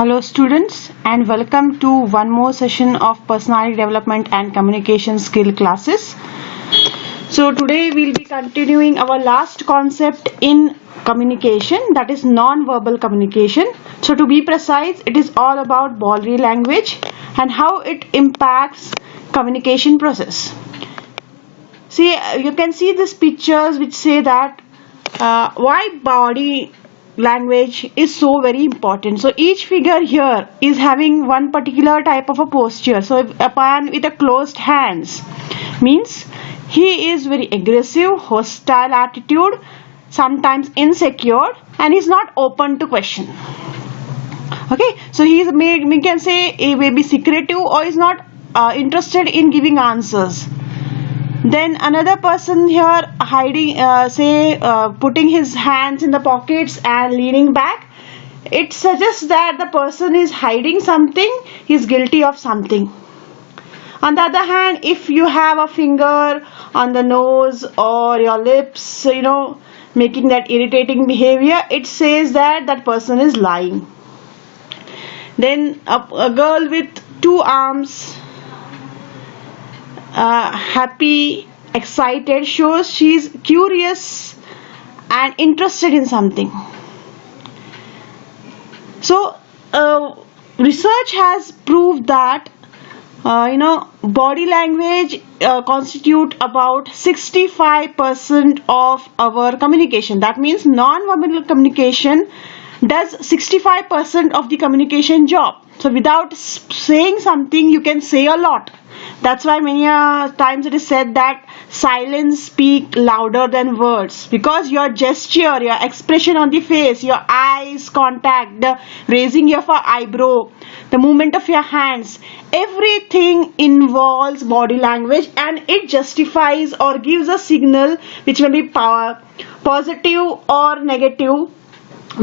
Hello students, and welcome to one more session of personality development and communication skill classes. So today we'll be continuing our last concept in communication, that is non-verbal communication. So to be precise, it is all about body language and how it impacts communication process. See, you can see these pictures which say that why body language is so very important. So each figure here is having one particular type of a posture. So if a man with a closed hands means he is very aggressive, hostile attitude, sometimes insecure, and is not open to question. Okay, so he is we can say he may be secretive or is not interested in giving answers. Then another person here hiding, putting his hands in the pockets and leaning back. It suggests that the person is hiding something, he is guilty of something. On the other hand, if you have a finger on the nose or your lips, making that irritating behavior, it says that that person is lying. Then a girl with two arms, happy, excited, shows she's curious and interested in something. So research has proved that body language constitute about 65% of our communication. That means non-verbal communication does 65% of the communication job. So without saying something, you can say a lot. That's why many times it is said that silence speaks louder than words, because your gesture, your expression on the face, your eyes contact, the raising of your eyebrow, the movement of your hands, everything involves body language, and it justifies or gives a signal which may be positive or negative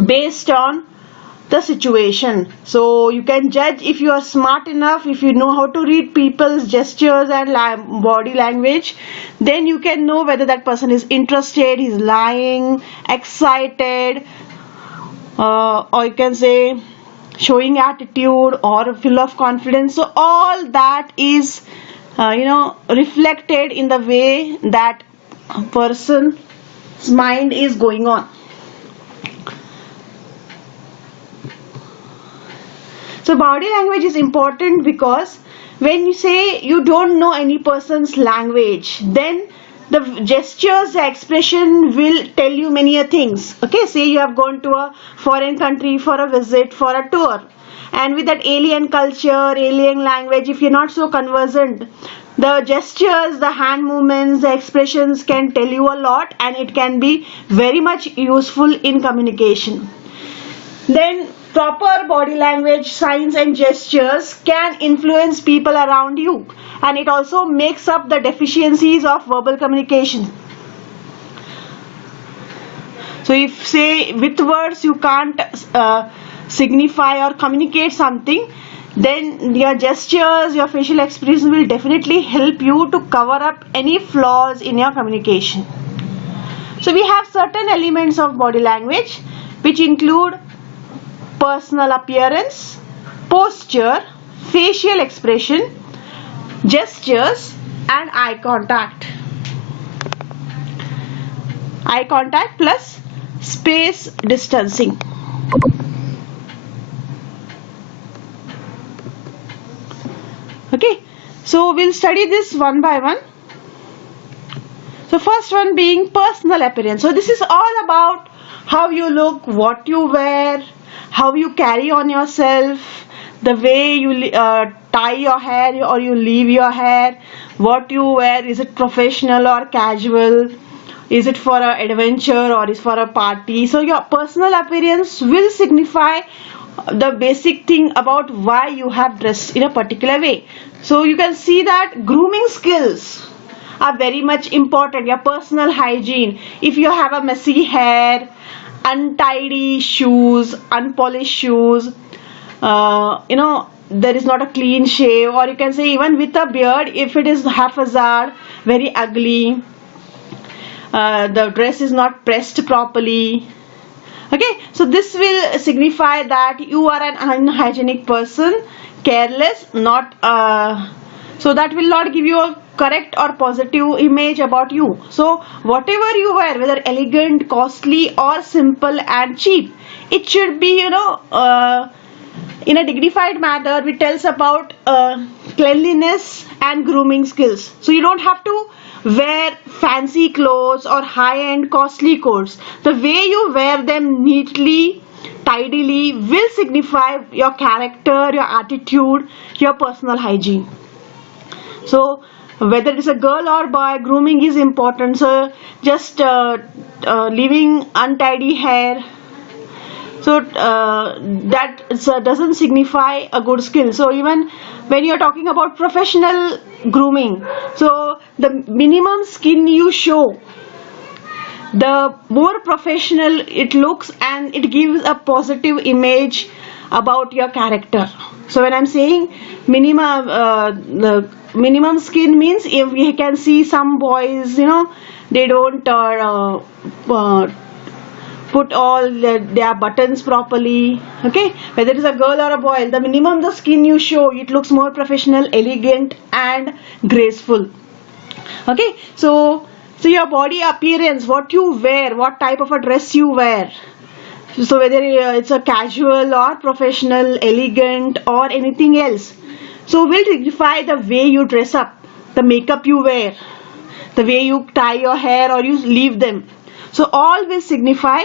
based on the situation. So you can judge if you are smart enough, if you know how to read people's gestures and body language, then you can know whether that person is interested, he's lying, excited, or you can say showing attitude or full of confidence. So all that is reflected in the way that person's mind is going on. So body language is important because when you say you don't know any person's language, then the gestures, the expression will tell you many things. Okay, say you have gone to a foreign country for a visit, for a tour, and with that alien culture, alien language, if you're not so conversant, the gestures, the hand movements, the expressions can tell you a lot, and it can be very much useful in communication. Then proper body language, signs and gestures can influence people around you, and it also makes up the deficiencies of verbal communication. So if say with words you can't signify or communicate something, then your gestures, your facial expressions will definitely help you to cover up any flaws in your communication. So we have certain elements of body language which include personal appearance, posture, facial expression, gestures, and eye contact. Eye contact plus space distancing. Okay, so we'll study this one by one. So first one being personal appearance. So this is all about how you look, what you wear, how you carry on yourself, the way you tie your hair or you leave your hair, what you wear, is it professional or casual, is it for an adventure or is for a party. So your personal appearance will signify the basic thing about why you have dressed in a particular way. So you can see that grooming skills are very much important. Your personal hygiene, if you have a messy hair, untidy shoes, unpolished shoes, there is not a clean shave, or you can say even with a beard, if it is haphazard, very ugly, the dress is not pressed properly, Okay, so this will signify that you are an unhygienic person, careless, not so that will not give you a correct or positive image about you. So whatever you wear, whether elegant, costly, or simple and cheap, it should be, in a dignified manner, which tells about cleanliness and grooming skills. So you don't have to wear fancy clothes or high-end costly coats. The way you wear them neatly, tidily will signify your character, your attitude, your personal hygiene. So whether it's a girl or boy, grooming is important. So just leaving untidy hair, so that doesn't signify a good skill. So even when you're talking about professional grooming, so the minimum skin you show, the more professional it looks, and it gives a positive image about your character. So when I'm saying minimum, the minimum skin means, if we can see some boys, they don't put all their buttons properly. Okay, whether it's a girl or a boy, the minimum the skin you show, it looks more professional, elegant and graceful. Okay, so your body appearance, what you wear, what type of a dress you wear, so whether it's a casual or professional, elegant or anything else, so will signify the way you dress up, the makeup you wear, the way you tie your hair or you leave them. So all will signify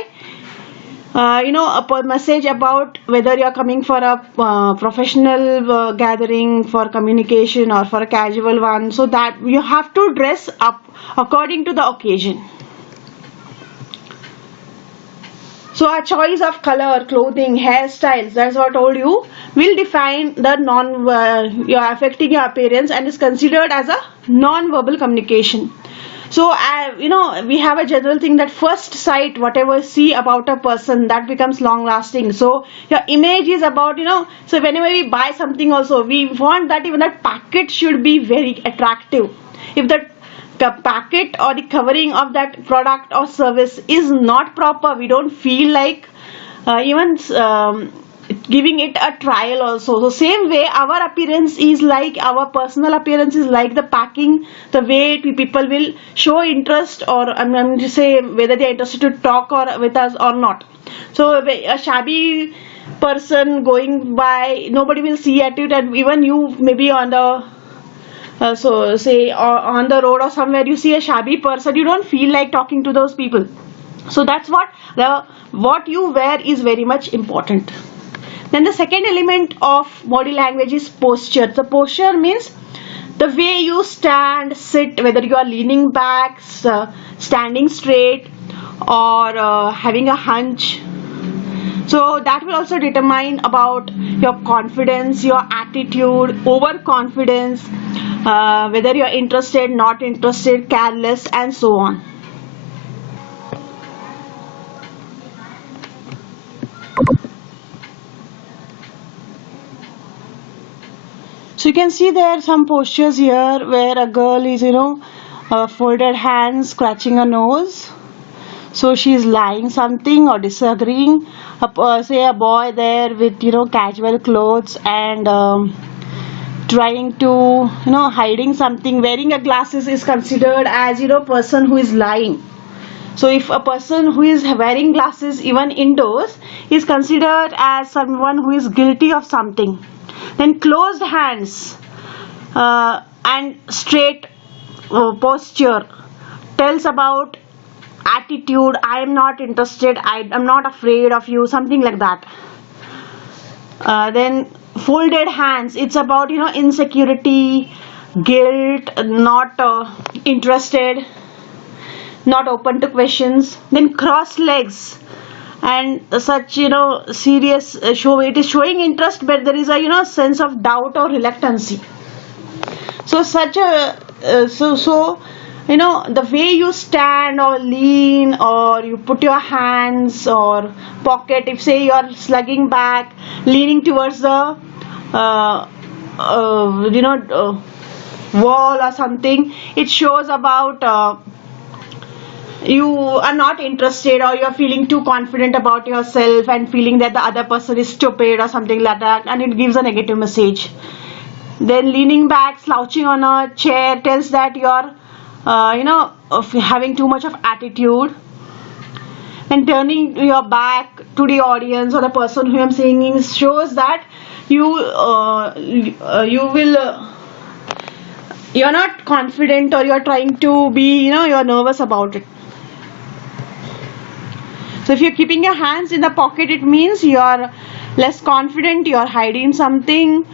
a message about whether you're coming for a professional gathering, for communication, or for a casual one. So that you have to dress up according to the occasion. So our choice of color, clothing, hairstyles, that's what I told you, will define the you're affecting your appearance, and is considered as a non-verbal communication. So we have a general thing that first sight, whatever we see about a person, that becomes long lasting. So your image is about, so whenever we buy something also, we want that even that packet should be very attractive. If the packet or the covering of that product or service is not proper, we don't feel like even giving it a trial also. So same way, our appearance is like, our personal appearance is like the packing, the way people will show interest, or I'm going to say whether they are interested to talk or with us or not. So a shabby person going by, nobody will see at it, and even you maybe on the so say on the road or somewhere, you see a shabby person, you don't feel like talking to those people. So that's what you wear is very much important. Then the second element of body language is posture. The posture means the way you stand, sit, whether you are leaning back, standing straight, or having a hunch. So that will also determine about your confidence, your attitude, overconfidence, whether you are interested, not interested, careless, and so on. So you can see there are some postures here where a girl is, folded hands, scratching her nose. So she is lying something or disagreeing. Say a boy there with, casual clothes and trying to, hiding something. Wearing a glasses is considered as, person who is lying. So if a person who is wearing glasses even indoors is considered as someone who is guilty of something. Then closed hands and straight posture tells about attitude. I am not interested, I am not afraid of you, something like that. Then folded hands, it's about insecurity, guilt, not interested, not open to questions. Then crossed legs and such, serious show, it is showing interest, but there is a sense of doubt or reluctancy. So such a the way you stand or lean, or you put your hands or pocket, if say you are slugging back, leaning towards the wall or something, it shows about you are not interested, or you're feeling too confident about yourself and feeling that the other person is stupid or something like that, and it gives a negative message. Then leaning back, slouching on a chair tells that you're having too much of attitude. And turning your back to the audience or the person who I'm singing shows that you're not confident, or you're trying to be, you're nervous about it. So if you're keeping your hands in the pocket, it means you're less confident, you're hiding something,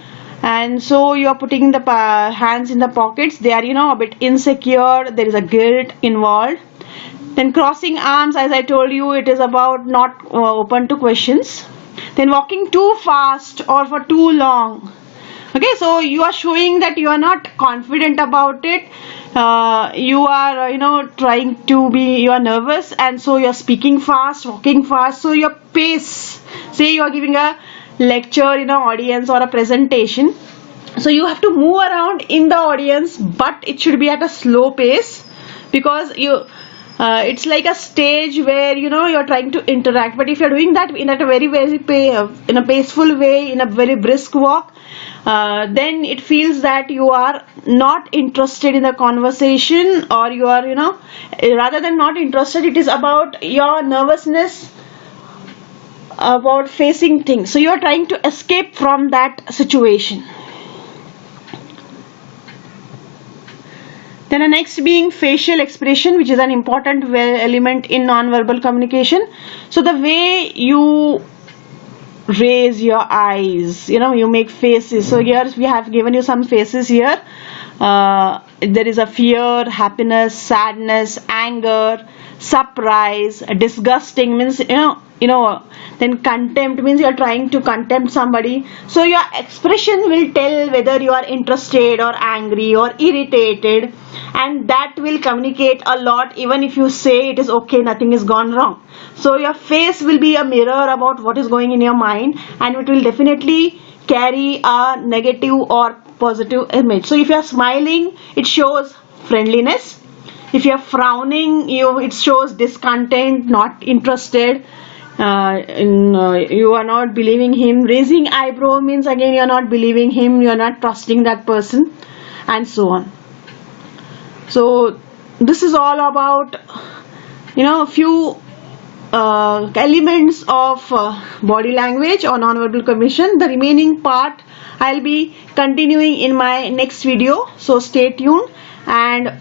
and so you're putting the hands in the pockets. They are, a bit insecure, there is a guilt involved. Then crossing arms, as I told you, it is about not open to questions. Then walking too fast or for too long. Okay, so you are showing that you are not confident about it. You are, trying to be, you are nervous, and so you're speaking fast, walking fast. So your pace, say you are giving a lecture in an audience or a presentation. So you have to move around in the audience, but it should be at a slow pace, because it's like a stage where you're trying to interact. But if you're doing that in a very in a paceful way, in a very brisk walk, then it feels that you are not interested in the conversation, or you are rather than not interested, it is about your nervousness about facing things. So you are trying to escape from that situation. Then the next being facial expression, which is an important element in non-verbal communication. So the way you raise your eyes, you make faces. So here we have given you some faces here. There is a fear, happiness, sadness, anger, surprise, disgusting means then contempt means you're trying to contempt somebody. So your expression will tell whether you are interested or angry or irritated, and that will communicate a lot. Even if you say it is okay, nothing is gone wrong, so your face will be a mirror about what is going in your mind, and it will definitely carry a negative or positive image. So if you are smiling, it shows friendliness. If you are frowning, it shows discontent, not interested. You are not believing him. Raising eyebrow means again you are not believing him, you are not trusting that person, and so on. So this is all about a few elements of body language or non-verbal communication. The remaining part I'll be continuing in my next video, so stay tuned, and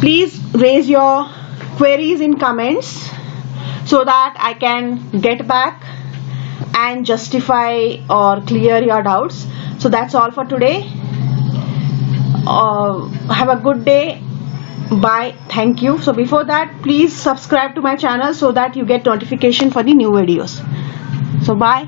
please raise your queries in comments so that I can get back and justify or clear your doubts. So that's all for today. Have a good day. Bye. Thank you. So before that, please subscribe to my channel so that you get notification for the new videos. So bye.